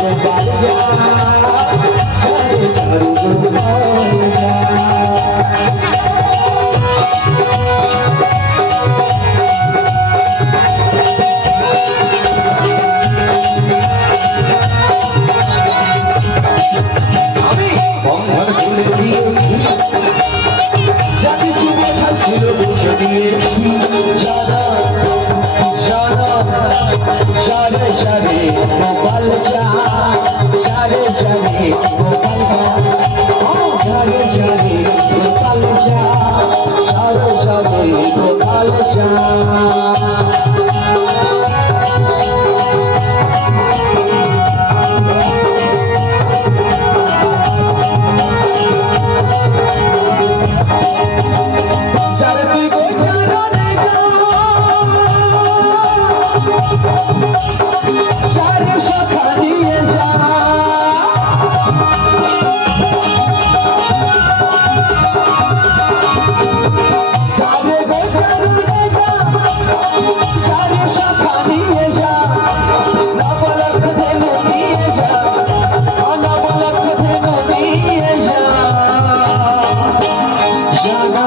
Thank you. Gopal সারে গোপাল চা জানা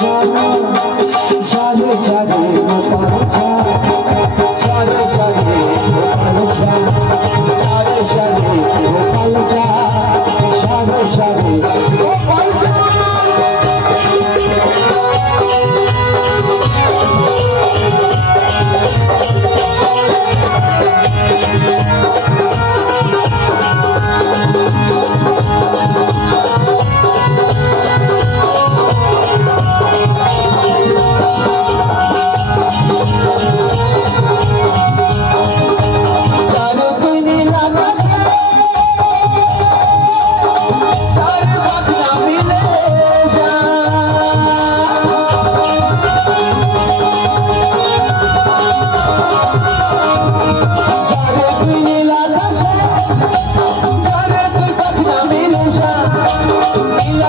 জানা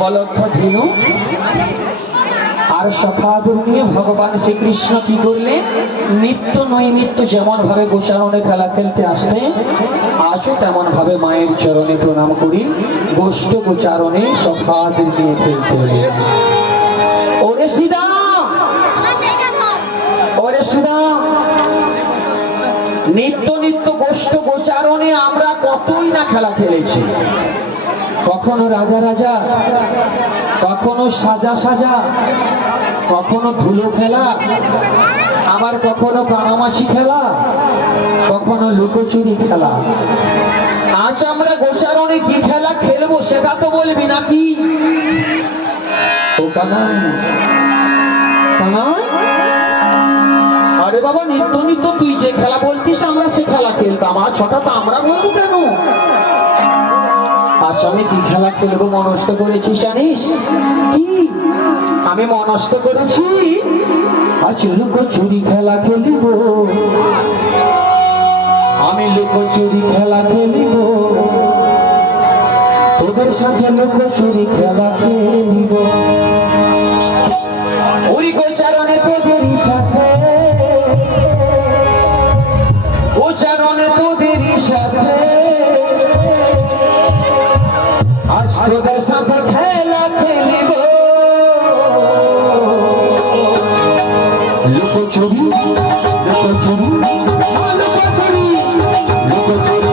নবলক্ষ ধেনু আর সখাদুর নিয়ে ভগবান শ্রীকৃষ্ণ কি করলে? নিত্য নৈমিত্য যেমন ভাবে গোচারণে খেলা খেলতে আসবে আজও তেমন ভাবে মায়ের চরণে প্রণাম করি, গোষ্ঠ গোচারণে সখাদুর নিয়ে খেলতে হলে ওরে শ্রীরাম! ওরে শ্রীরাম! নিত্য নিত্য গোষ্ঠ গোচারণে আমরা কতই না খেলা খেলেছি। কখনো রাজা রাজা, কখনো সাজা সাজা, কখনো ধুলো খেলা আবার কখনো কানামাছি খেলা, কখনো লুকোচুরি খেলা। আজ আমরা গোচারণে কি খেলা খেলব সেটা তো বলবি নাকি? ও কানাই কানাই? আরে বাবা, নিত্য নিত্য তুই যে খেলা বলতিস আমরা সে খেলা খেলতাম। আজ হঠাৎ আমরা বলব কেন? আসামে কি খেলা খেলব? মনস্থ করেছিস, জানিস? কি? আমি মনস্থ করেছি। আজ লুকো চুরি খেলা খেলিব। আমি লুকো চুরি খেলা খেলিব। তোদের সাথে লুকো চুরি খেলা খেলিব। ওই গোচারণে তোদের সাথে। গোচারণে তোদের সাথে। তোদের সাথে খেলা খেলিব। লুকোচুরি লুকোচুরি লুকোচুরি